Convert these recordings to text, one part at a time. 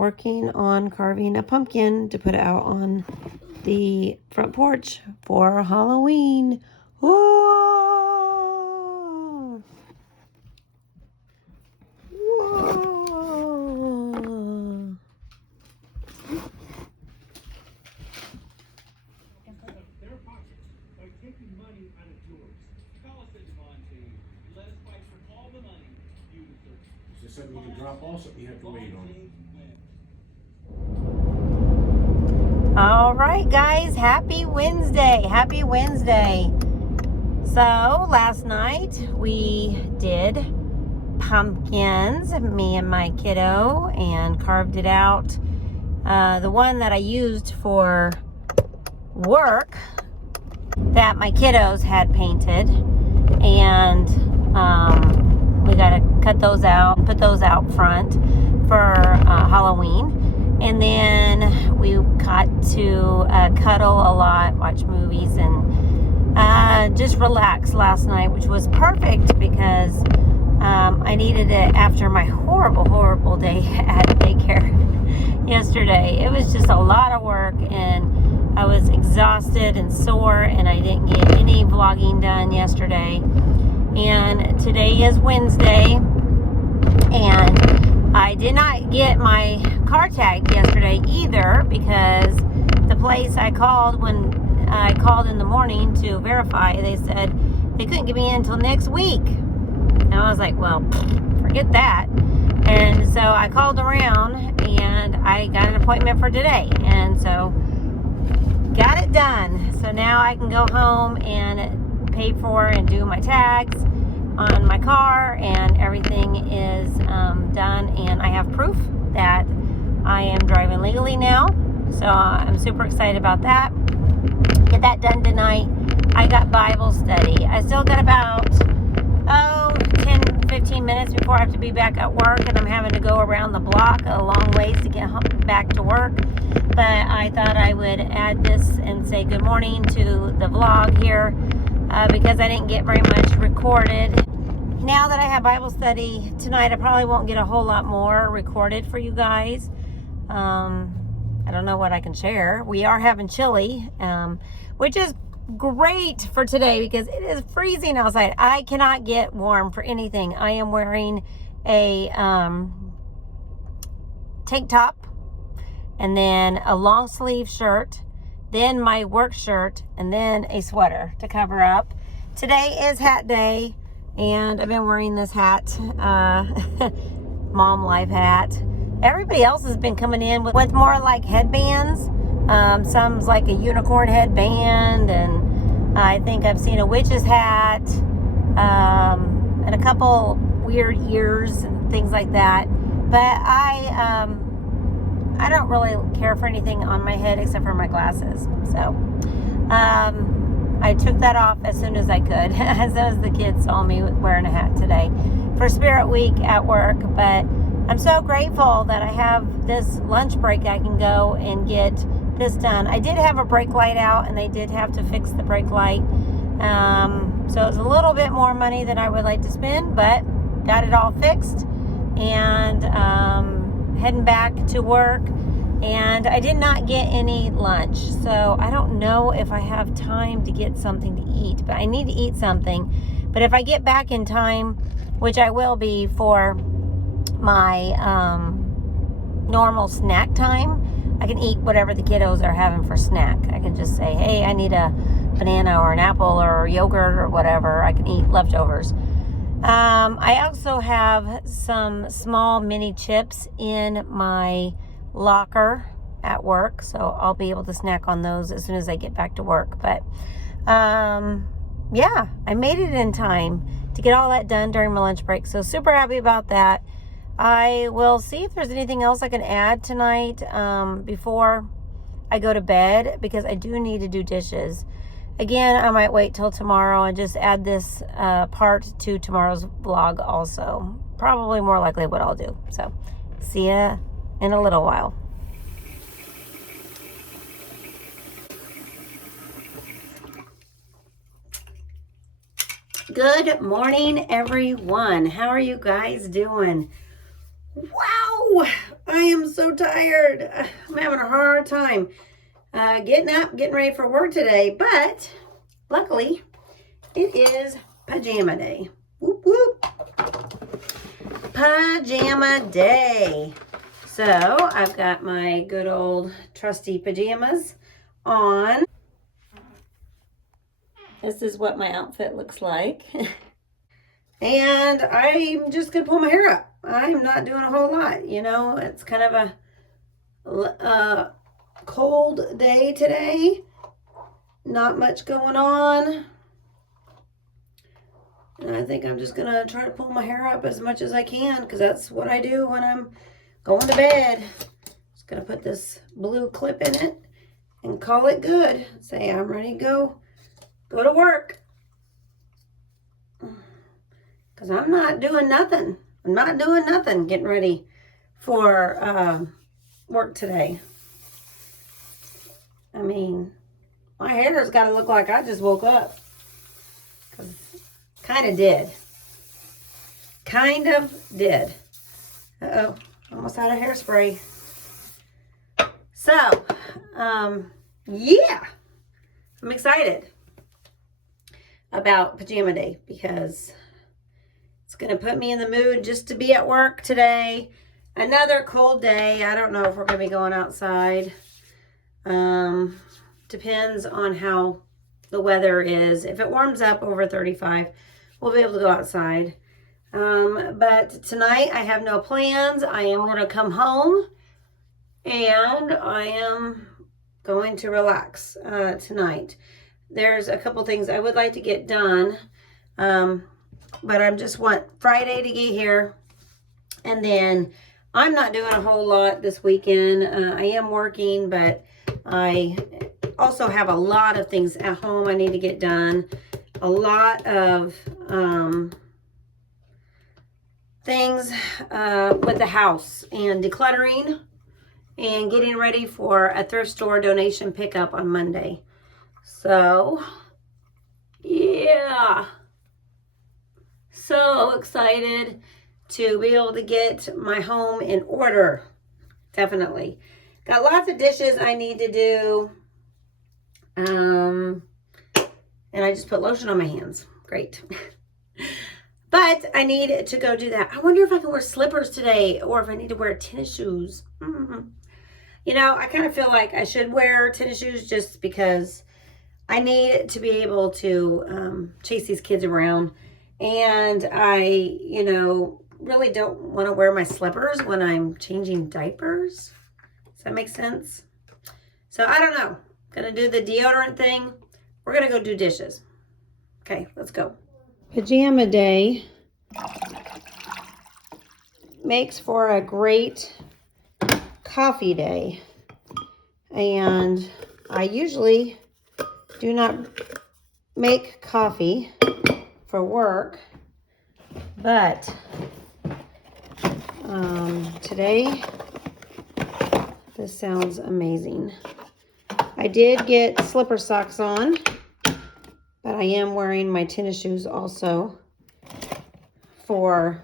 working on carving a pumpkin to put out on the front porch for Halloween. Whoa! Whoa! Is this something you can drop off, something you have to wait on? All right, guys, happy Wednesday. Happy Wednesday. So last night we did pumpkins, me and my kiddo, and carved it out. The one that I used for work that my kiddos had painted, and we got to cut those out and put those out front for Halloween. And then we got to cuddle a lot, watch movies, and just relax last night, which was perfect because I needed it after my horrible day at daycare yesterday. It was just a lot of work, and I was exhausted and sore, and I didn't get any vlogging done yesterday. And today is Wednesday, and I did not get my car tagged yesterday either, because the place I called when I called in the morning to verify, they said they couldn't get me in until next week. And I was like, well, forget that. And so I called around and I got an appointment for today. And so got it done. So now I can go home and pay for and do my tags on my car, and everything is done, and I have proof that I am driving legally now. So I'm super excited about that. Get that done tonight. I got Bible study. I still got about 10-15 minutes before I have to be back at work, and I'm having to go around the block a long ways to get back to work. But I thought I would add this and say good morning to the vlog here, because I didn't get very much recorded. Now that I have Bible study tonight, I probably won't get a whole lot more recorded for you guys. I don't know what I can share. We are having chili, which is great for today because it is freezing outside. I cannot get warm for anything. I am wearing a tank top, and then a long sleeve shirt, then my work shirt, and then a sweater to cover up. Today is hat day, and I've been wearing this hat, mom life hat. Everybody else has been coming in with more like headbands. Some's like a unicorn headband, and I think I've seen a witch's hat, and a couple weird ears and things like that. But I don't really care for anything on my head except for my glasses. So I took that off as soon as I could, as soon as the kids saw me wearing a hat today for Spirit Week at work. But I'm so grateful that I have this lunch break. I can go and get this done. I did have a brake light out, and they did have to fix the brake light. So it's a little bit more money than I would like to spend, but got it all fixed, and heading back to work. And I did not get any lunch, so I don't know if I have time to get something to eat, but I need to eat something. But if I get back in time, which I will be for my normal snack time, I can eat whatever the kiddos are having for snack. I can just say, hey, I need a banana or an apple or yogurt or whatever. I can eat leftovers. I also have some small mini chips in my locker at work, so I'll be able to snack on those as soon as I get back to work. But yeah, I made it in time to get all that done during my lunch break, so super happy about that. I will see if there's anything else I can add tonight before I go to bed, because I do need to do dishes. Again, I might wait till tomorrow and just add this part to tomorrow's vlog also. Probably more likely what I'll do. So see ya in a little while. Good morning, everyone. How are you guys doing? Wow, Woo! I am so tired. I'm having a hard time getting up, getting ready for work today, but luckily it is pajama day. Whoop, whoop. Pajama day. So I've got my good old trusty pajamas on. This is what my outfit looks like. And I'm just gonna pull my hair up. I'm not doing a whole lot, you know. It's kind of a cold day today. Not much going on. And I think I'm just gonna try to pull my hair up as much as I can, because that's what I do when I'm going to bed. Just gonna put this blue clip in it and call it good. Say I'm ready to go to work. Because I'm not doing nothing. I'm not doing nothing getting ready for work today. I mean, my hair's got to look like I just woke up. Because kind of did. Kind of did. Uh-oh. Almost out of hairspray. So, yeah. I'm excited about pajama day because it's going to put me in the mood just to be at work today. Another cold day. I don't know if we're going to be going outside. Depends on how the weather is. If it warms up over 35, we'll be able to go outside. But tonight I have no plans. I am going to come home and I am going to relax tonight. There's a couple things I would like to get done. But I just want Friday to get here. And then I'm not doing a whole lot this weekend. I am working, but I also have a lot of things at home I need to get done. A lot of things with the house and decluttering and getting ready for a thrift store donation pickup on Monday. So, yeah. So excited to be able to get my home in order. Definitely. Got lots of dishes I need to do. And I just put lotion on my hands. Great. But I need to go do that. I wonder if I can wear slippers today or if I need to wear tennis shoes. You know, I kind of feel like I should wear tennis shoes just because I need to be able to chase these kids around. And I, you know, really don't want to wear my slippers when I'm changing diapers. Does that make sense? So I don't know. Gonna do the deodorant thing. We're gonna go do dishes. Okay, let's go. Pajama day makes for a great coffee day. And I usually do not make coffee for work, but today this sounds amazing. I did get slipper socks on, but I am wearing my tennis shoes also for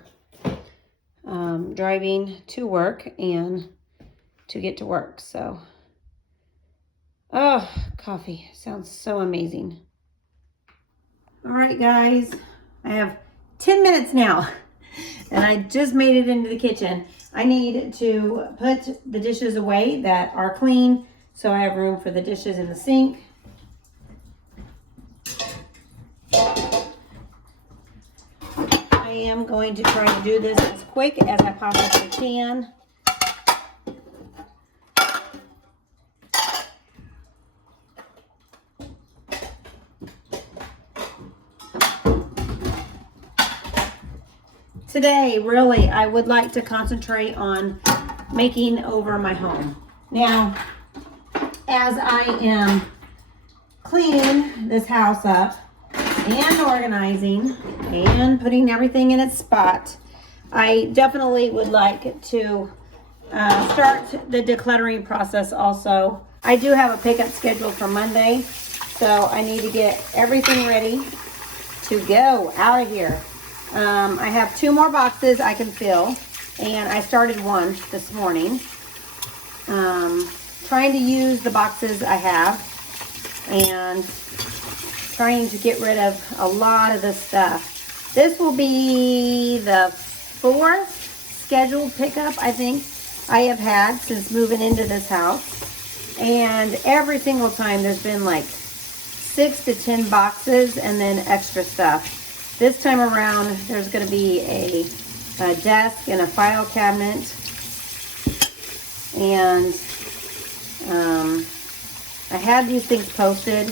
driving to work and to get to work. So, oh, coffee sounds so amazing. All right, guys, I have 10 minutes now, and I just made it into the kitchen. I need to put the dishes away that are clean, so I have room for the dishes in the sink. I am going to try to do this as quick as I possibly can. Today, really, I would like to concentrate on making over my home. Now, as I am cleaning this house up and organizing and putting everything in its spot, I definitely would like to start the decluttering process also. I do have a pickup scheduled for Monday, so I need to get everything ready to go out of here. I have 2 more boxes I can fill, And I started one this morning. Trying to use the boxes I have and trying to get rid of a lot of this stuff. This will be the 4th scheduled pickup I think I have had since moving into this house. And every single time there's been like 6 to 10 boxes and then extra stuff. This time around there's going to be a desk and a file cabinet. And I had these things posted.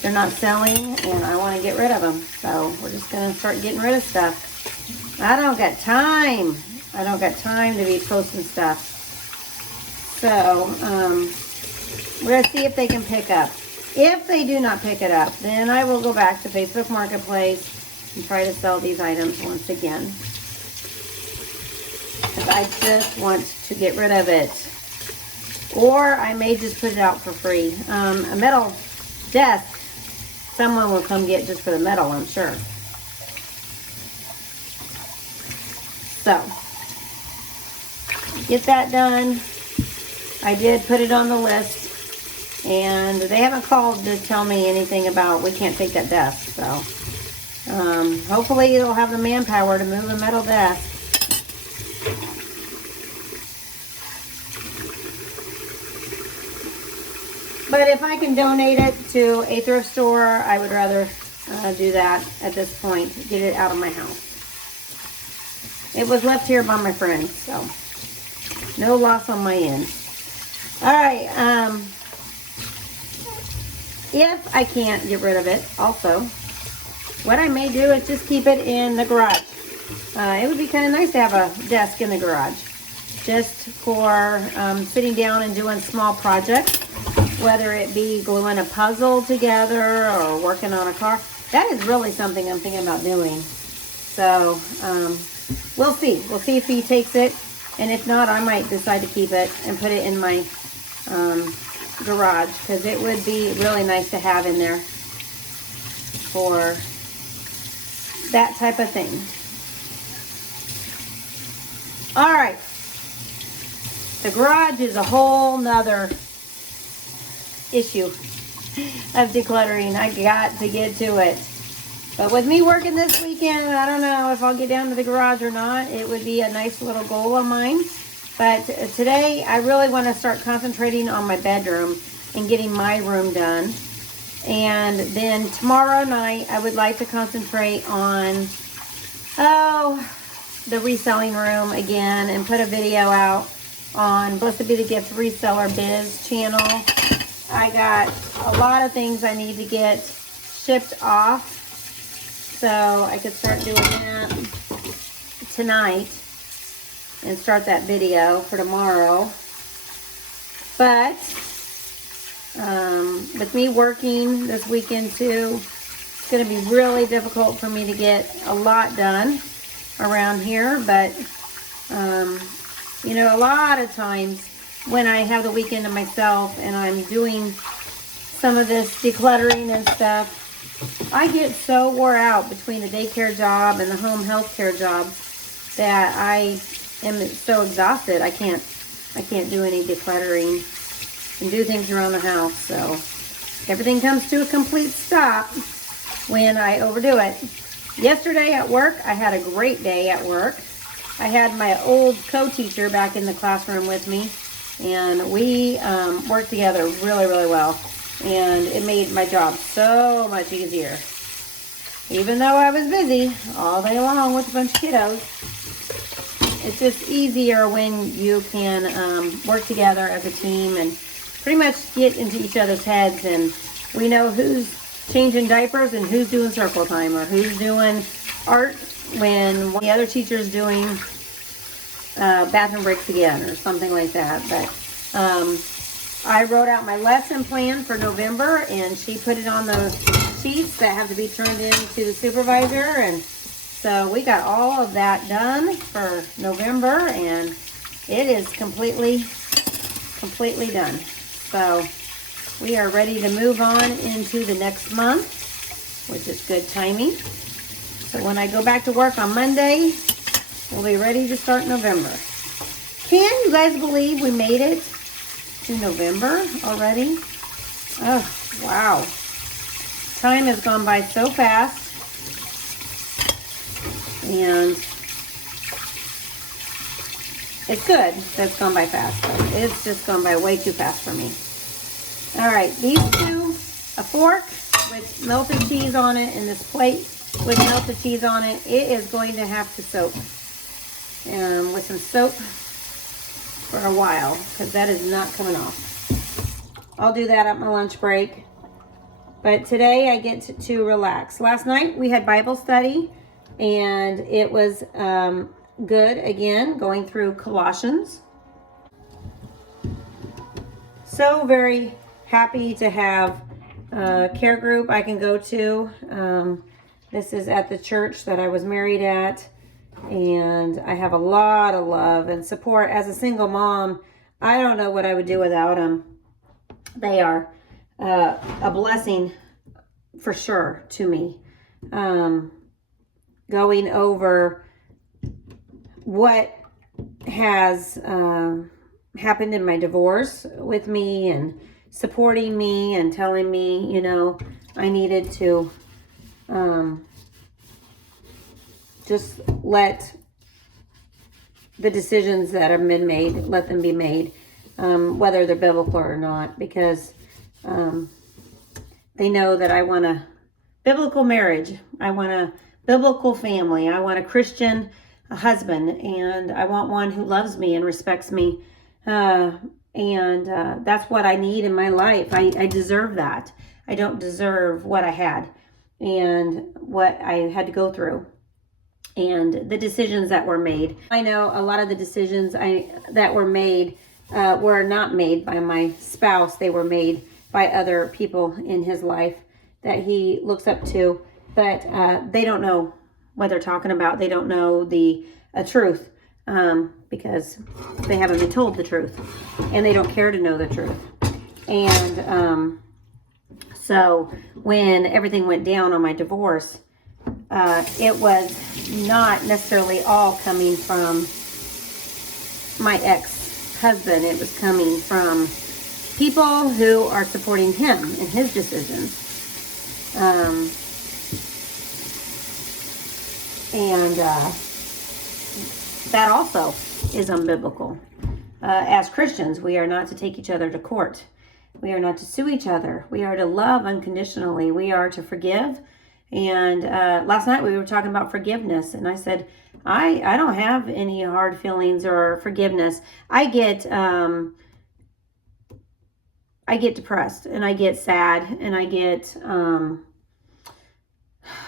They're not selling and I want to get rid of them. So we're just going to start getting rid of stuff. I don't got time. I don't got time to be posting stuff. So we're going to see if they can pick up. If they do not pick it up, then I will go back to Facebook Marketplace and try to sell these items once again. Because I just want to get rid of it. Or I may just put it out for free. A metal desk, someone will come get just for the metal, I'm sure. So, get that done. I did put it on the list. And they haven't called to tell me anything about we can't take that desk. So, hopefully they'll have the manpower to move a metal desk. But if I can donate it to a thrift store, I would rather do that at this point, get it out of my house. It was left here by my friends, so no loss on my end. All right, if I can't get rid of it, also, what I may do is just keep it in the garage. It would be kind of nice to have a desk in the garage, just for sitting down and doing small projects. Whether it be gluing a puzzle together or working on a car. That is really something I'm thinking about doing. So, we'll see. We'll see if he takes it. And if not, I might decide to keep it and put it in my garage. Because it would be really nice to have in there for that type of thing. All right. The garage is a whole nother issue of decluttering. I got to get to it. But with me working this weekend, I don't know if I'll get down to the garage or not. It would be a nice little goal of mine. But today, I really want to start concentrating on my bedroom and getting my room done. And then tomorrow night, I would like to concentrate on, the reselling room again and put a video out on Blessed Be the Gift Reseller Biz channel. I got a lot of things I need to get shipped off, so I could start doing that tonight and start that video for tomorrow. But with me working this weekend too, it's going to be really difficult for me to get a lot done around here. But you know, a lot of times when I have the weekend to myself and I'm doing some of this decluttering and stuff, I get so wore out between the daycare job and the home health care job that I am so exhausted. I can't do any decluttering and do things around the house. So everything comes to a complete stop when I overdo it. Yesterday at work, I had a great day at work. I had my old co-teacher back in the classroom with me. And we worked together really, really well. And it made my job so much easier. Even though I was busy all day long with a bunch of kiddos, it's just easier when you can work together as a team and pretty much get into each other's heads. And we know who's changing diapers and who's doing circle time or who's doing art when the other teacher's doing bathroom breaks again or something like that. But I wrote out my lesson plan for November and she put it on the sheets that have to be turned in to the supervisor, and so we got all of that done for November and it is completely done. So we are ready to move on into the next month, which is good timing. So when I go back to work on Monday, we'll be ready to start November. Can you guys believe we made it to November already? Oh, wow. Time has gone by so fast. And it's good that it's gone by fast. It's just gone by way too fast for me. All right, these two, a fork with melted cheese on it and this plate with melted cheese on it, it is going to have to soak with some soap for a while because that is not coming off. I'll do that at my lunch break. But today I get to relax. Last night we had Bible study and it was good again, going through Colossians. So very happy to have a care group I can go to. This is at the church that I was married at, and I have a lot of love and support. As a single mom, I don't know what I would do without them. They are a blessing for sure to me. Going over what has happened in my divorce with me and supporting me and telling me, you know, I needed to just let the decisions that have been made, let them be made, whether they're biblical or not, because they know that I want a biblical marriage. I want a biblical family. I want a Christian husband, and I want one who loves me and respects me. And that's what I need in my life. I deserve that. I don't deserve what I had and what I had to go through and the decisions that were made. I know a lot of the decisions that were made were not made by my spouse. They were made by other people in his life that he looks up to, but they don't know what they're talking about. They don't know the truth because they haven't been told the truth, and they don't care to know the truth. And so when everything went down on my divorce, it was not necessarily all coming from my ex-husband. It was coming from people who are supporting him in his decisions. And that also is unbiblical. As Christians, we are not to take each other to court. We are not to sue each other. We are to love unconditionally. We are to forgive. And last night we were talking about forgiveness, and I said, I don't have any hard feelings or forgiveness. I get depressed, and I get sad, and I get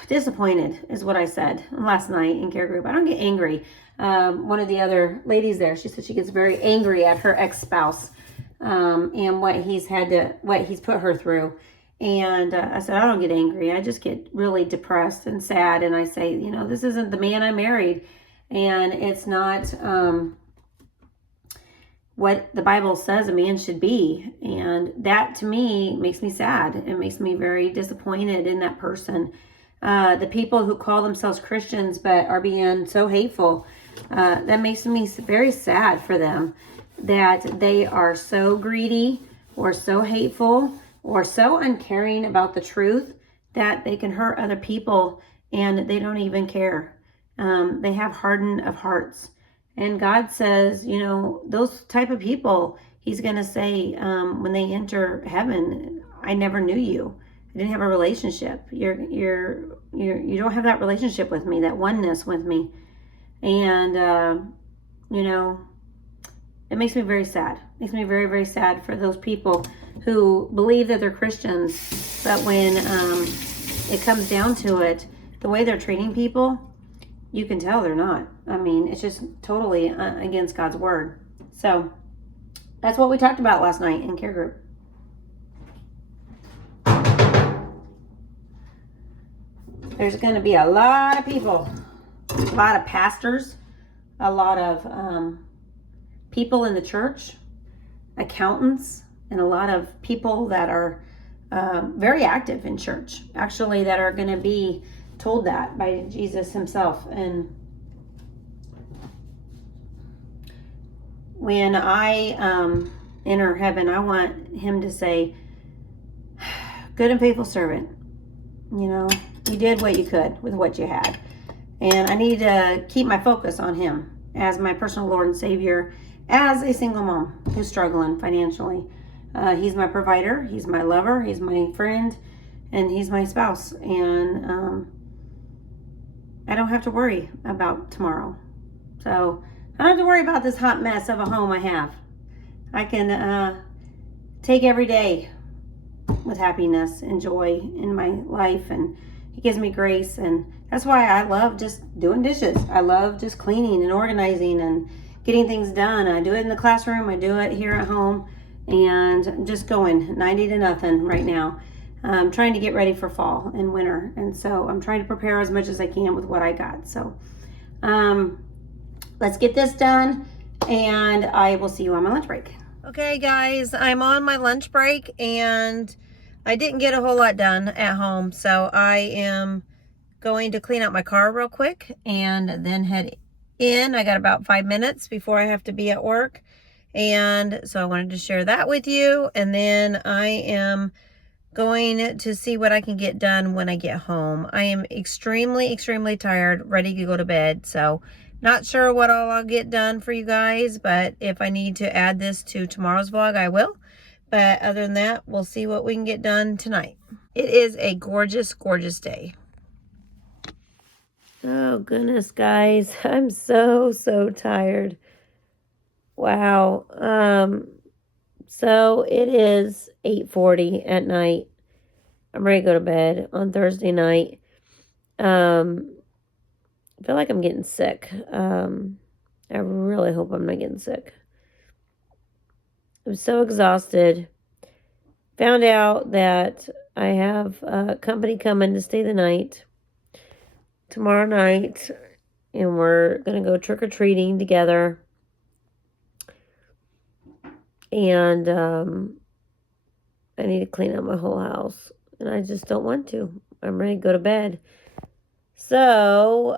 disappointed, is what I said last night in care group. I don't get angry. One of the other ladies there, she said she gets very angry at her ex-spouse and what he's put her through. And I said, I don't get angry. I just get really depressed and sad. And I say, you know, this isn't the man I married, and it's not what the Bible says a man should be. And that to me makes me sad. It makes me very disappointed in that person. The people who call themselves Christians but are being so hateful, that makes me very sad for them, that they are so greedy or so hateful or so uncaring about the truth that they can hurt other people and they don't even care. They have hardened of hearts. And God says, you know, those type of people, he's going to say, when they enter heaven, I never knew you. I didn't have a relationship. You don't have that relationship with me, that oneness with me. And, you know, it makes me very sad. It makes me very, very sad for those people who believe that they're Christians, but when it comes down to it, the way they're treating people, you can tell they're not. I mean, it's just totally against God's word. So that's what we talked about last night in care group. There's going to be a lot of people, a lot of pastors, a lot of people in the church, accountants, and a lot of people that are very active in church, actually, that are going to be told that by Jesus himself. And when I enter heaven, I want him to say, good and faithful servant. You know, you did what you could with what you had. And I need to keep my focus on him as my personal Lord and Savior, as a single mom who's struggling financially. He's my provider, he's my lover, he's my friend, and he's my spouse. And I don't have to worry about tomorrow. So I don't have to worry about this hot mess of a home I have. I can take every day with happiness and joy in my life, and he gives me grace. And that's why I love just doing dishes. I love just cleaning and organizing and getting things done. I do it in the classroom, I do it here at home, and just going 90 to nothing right now. I'm trying to get ready for fall and winter, and so I'm trying to prepare as much as I can with what I got. So let's get this done, and I will see you on my lunch break. Okay guys, I'm on my lunch break, and I didn't get a whole lot done at home, so I am going to clean out my car real quick and then head in. I got about 5 minutes before I have to be at work, and so I wanted to share that with you. And then I am going to see what I can get done when I get home. I am extremely tired, ready to go to bed, so not sure what all I'll get done for you guys, but if I need to add this to tomorrow's vlog, I will. But other than that, we'll see what we can get done tonight. It is a gorgeous day. Oh goodness, guys, I'm so tired. Wow. So it is 8:40 at night. I'm ready to go to bed on Thursday night. I feel like I'm getting sick. I really hope I'm not getting sick. I'm so exhausted. Found out that I have company coming to stay the night tomorrow night, and we're going to go trick-or-treating together. And I need to clean up my whole house, and I just don't want to. I'm ready to go to bed. So,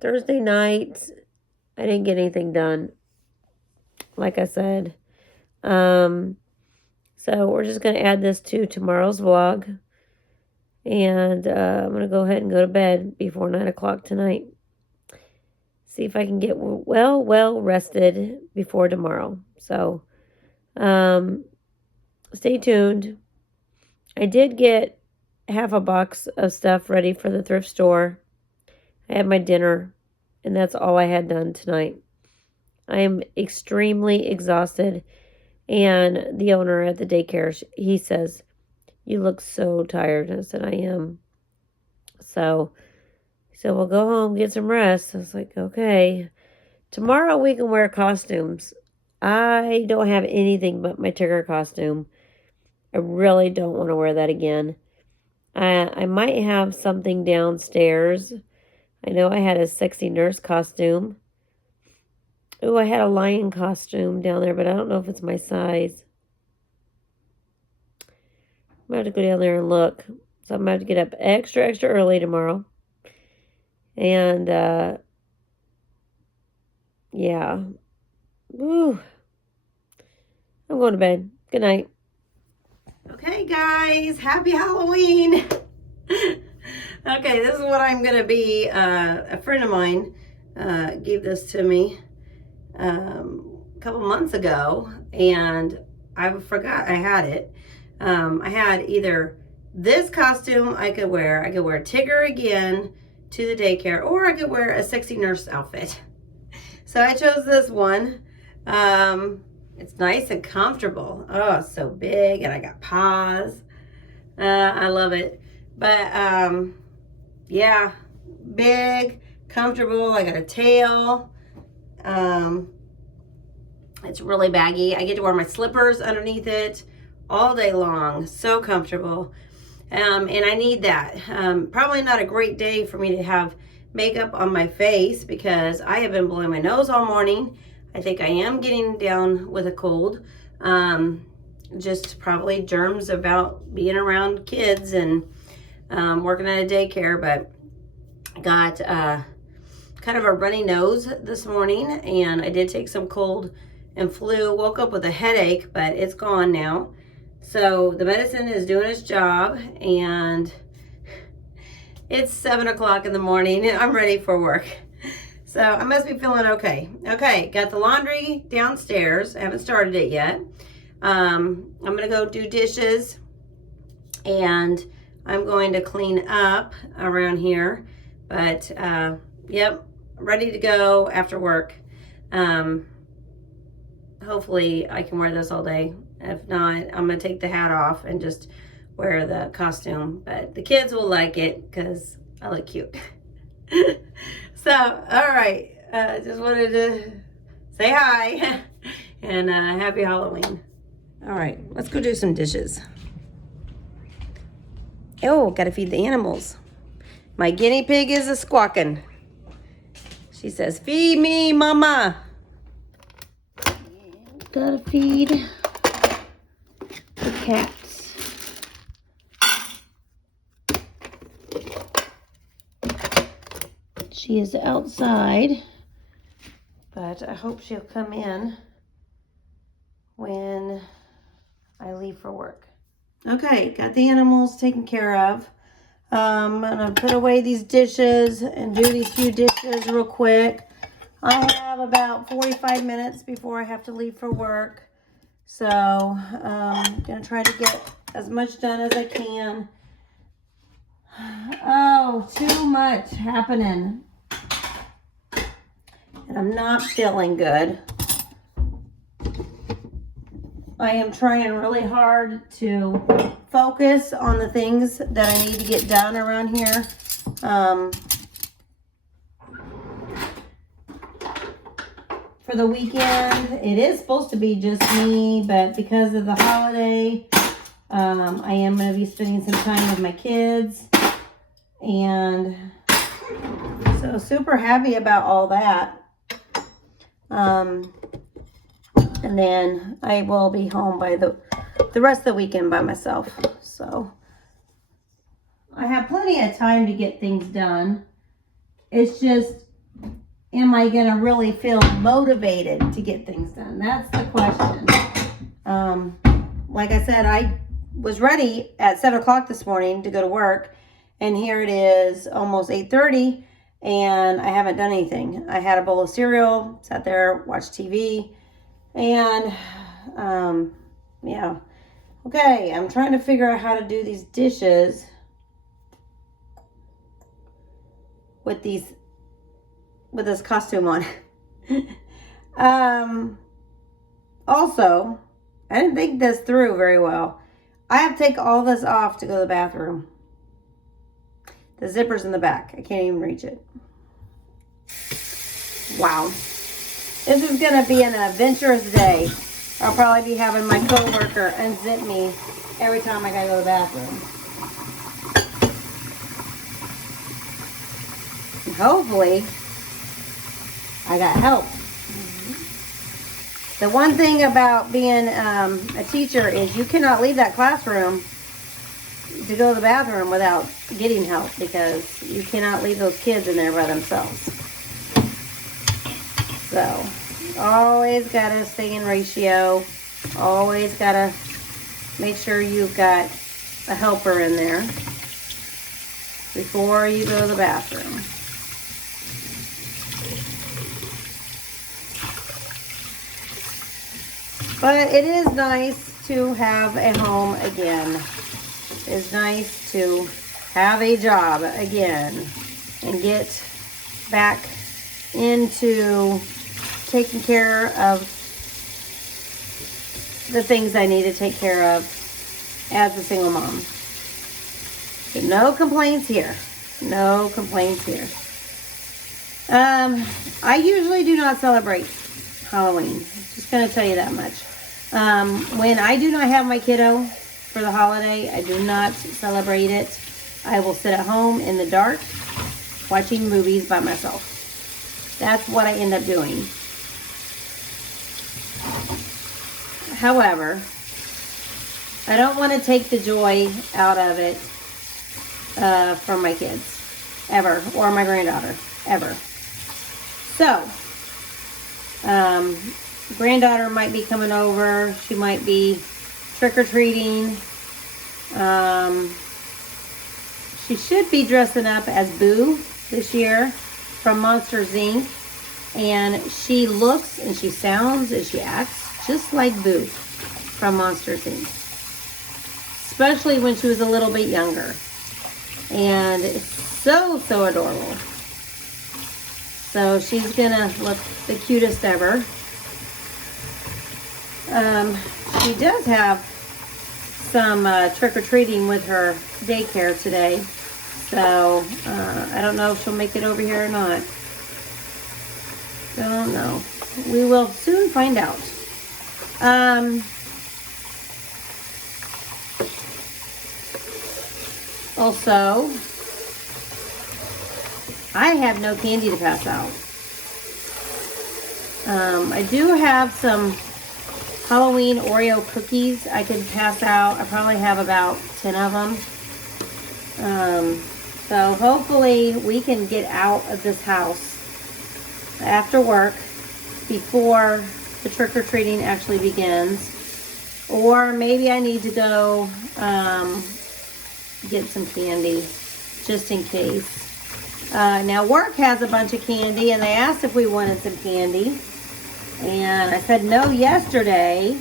Thursday night, I didn't get anything done, like I said. So we're just going to add this to tomorrow's vlog. And I'm going to go ahead and go to bed before 9 o'clock tonight. See if I can get well rested before tomorrow. So, stay tuned. I did get half a box of stuff ready for the thrift store. I had my dinner, and that's all I had done tonight. I am extremely exhausted, and the owner at the daycare, he says, "You look so tired." I said, "I am." So he said, "Well, go home, get some rest." I was like, "Okay." Tomorrow we can wear costumes. I don't have anything but my Tigger costume. I really don't want to wear that again. I might have something downstairs. I know I had a sexy nurse costume. Oh, I had a lion costume down there, but I don't know if it's my size. I'm going to have to go down there and look. So I'm going to have to get up extra early tomorrow. And, yeah. Woo. I'm going to bed. Good night. Okay, guys. Happy Halloween. Okay, this is what I'm going to be. A friend of mine gave this to me a couple months ago, and I forgot I had it. I had either this costume I could wear Tigger again to the daycare, or I could wear a sexy nurse outfit. So I chose this one. It's nice and comfortable. Oh, it's so big, and I got paws. I love it. But yeah, big, comfortable. I got a tail. It's really baggy. I get to wear my slippers underneath it all day long. So comfortable. And I need that. Probably not a great day for me to have makeup on my face because I have been blowing my nose all morning. I think I am getting down with a cold. Just probably germs about being around kids and working at a daycare, but I got kind of a runny nose this morning, and I did take some cold and flu. Woke up with a headache, but it's gone now. So the medicine is doing its job, and it's 7 o'clock in the morning and I'm ready for work. So I must be feeling okay. Okay, got the laundry downstairs. I haven't started it yet. I'm gonna go do dishes, and I'm going to clean up around here. But yep, ready to go after work. Hopefully I can wear this all day. If not, I'm gonna take the hat off and just wear the costume. But the kids will like it because I look cute. So, all right, just wanted to say hi and happy Halloween. All right, let's go do some dishes. Oh, gotta feed the animals. My guinea pig is a squawking. She says, feed me, mama. Gotta feed the cats. She is outside, but I hope she'll come in when I leave for work. Okay, got the animals taken care of. I'm gonna put away these dishes and do these few dishes real quick. I have about 45 minutes before I have to leave for work. So I'm gonna try to get as much done as I can. Oh, too much happening. And I'm not feeling good. I am trying really hard to focus on the things that I need to get done around here. For the weekend, it is supposed to be just me, but because of the holiday, I am going to be spending some time with my kids. And so super happy about all that. And then I will be home by the rest of the weekend by myself. So I have plenty of time to get things done. It's just, am I going to really feel motivated to get things done? That's the question. Like I said, I was ready at 7 o'clock this morning to go to work. And here it is almost 8:30 and I haven't done anything. I had a bowl of cereal, sat there, watched TV. And, yeah. Okay, I'm trying to figure out how to do these dishes with this costume on. Also, I didn't think this through very well. I have to take all this off to go to the bathroom. The zipper's in the back. I can't even reach it. Wow. This is going to be an adventurous day. I'll probably be having my coworker unzip me every time I gotta go to the bathroom. And hopefully, I got help. The one thing about being a teacher is you cannot leave that classroom to go to the bathroom without getting help, because you cannot leave those kids in there by themselves. So, always gotta stay in ratio. Always gotta make sure you've got a helper in there before you go to the bathroom. But it is nice to have a home again. It's nice to have a job again and get back into taking care of the things I need to take care of as a single mom. So no complaints here. No complaints here. I usually do not celebrate Halloween. Just going to tell you that much. When I do not have my kiddo for the holiday, I do not celebrate it. I will sit at home in the dark watching movies by myself. That's what I end up doing. However, I don't want to take the joy out of it from my kids, ever, or my granddaughter, ever. So, granddaughter might be coming over. She might be trick-or-treating. She should be dressing up as Boo this year from Monsters, Inc. And she looks and she sounds and she acts just like Boo from Monsters, Inc. Especially when she was a little bit younger. And it's so, so adorable. So she's gonna look the cutest ever. She does have some trick-or-treating with her daycare today. So I don't know if she'll make it over here or not. Don't know. We will soon find out. Also, I have no candy to pass out. I do have some Halloween Oreo cookies I could pass out. I probably have about 10 of them. So hopefully we can get out of this house after work before the trick-or-treating actually begins. Or maybe I need to go get some candy just in case. Now work has a bunch of candy and they asked if we wanted some candy. And I said no yesterday,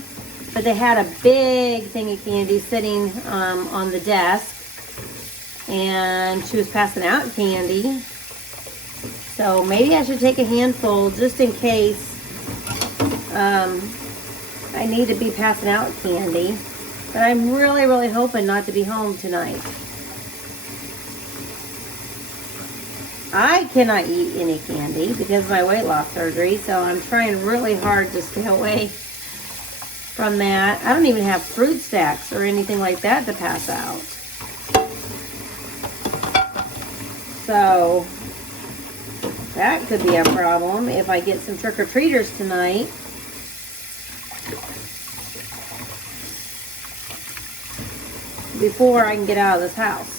but they had a big thing of candy sitting on the desk. And she was passing out candy. So maybe I should take a handful just in case I need to be passing out candy. But I'm really, really hoping not to be home tonight. I cannot eat any candy because of my weight loss surgery, so I'm trying really hard to stay away from that. I don't even have fruit stacks or anything like that to pass out. So that could be a problem if I get some trick-or-treaters tonight. Before I can get out of this house.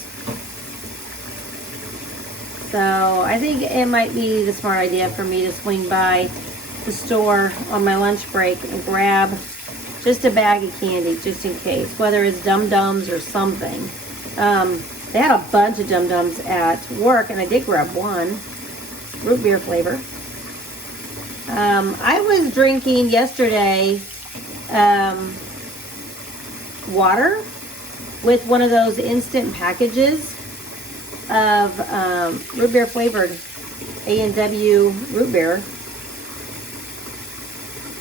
So I think it might be the smart idea for me to swing by the store on my lunch break and grab just a bag of candy just in case, whether it's Dum Dums or something. They had a bunch of Dum Dums at work and I did grab one, root beer flavor. I was drinking yesterday water with one of those instant packages of root beer flavored A&W root beer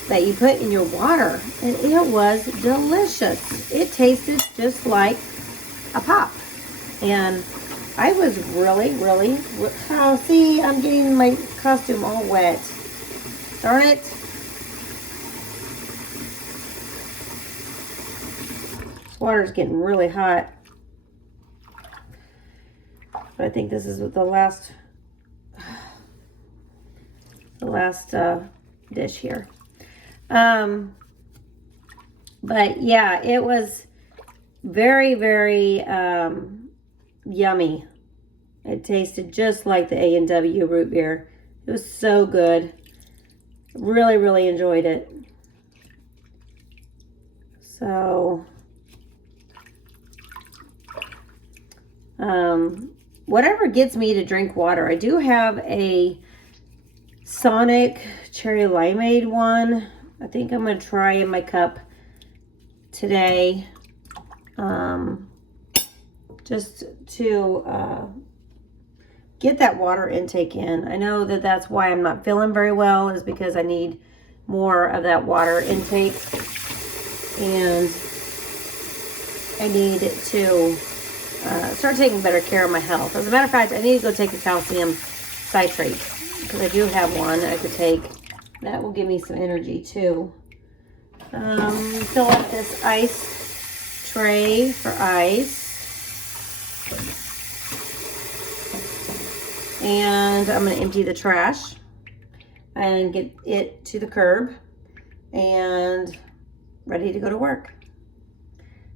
that you put in your water, and it was delicious. It tasted just like a pop, and I was really, oh, see, I'm getting my costume all wet. Darn it. This water's getting really hot. But I think this is the last dish here. But yeah, it was very, very yummy. It tasted just like the A&W root beer. It was so good. Really, really enjoyed it. So, whatever gets me to drink water. I do have a Sonic Cherry Limeade one. I think I'm going to try in my cup today. Just to get that water intake in. I know that that's why I'm not feeling very well, is because I need more of that water intake. And I need to start taking better care of my health. As a matter of fact, I need to go take a calcium citrate because I do have one I could take. That will give me some energy too. Fill up this ice tray for ice. And I'm going to empty the trash and get it to the curb and ready to go to work.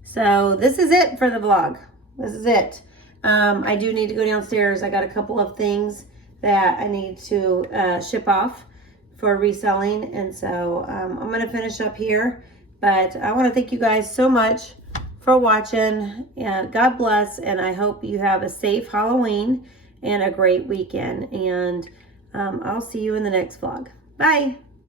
So this is it for the vlog. This is it. I do need to go downstairs. I got a couple of things that I need to ship off for reselling. And so I'm going to finish up here. But I want to thank you guys so much for watching. God bless, and I hope you have a safe Halloween and a great weekend. And I'll see you in the next vlog. Bye.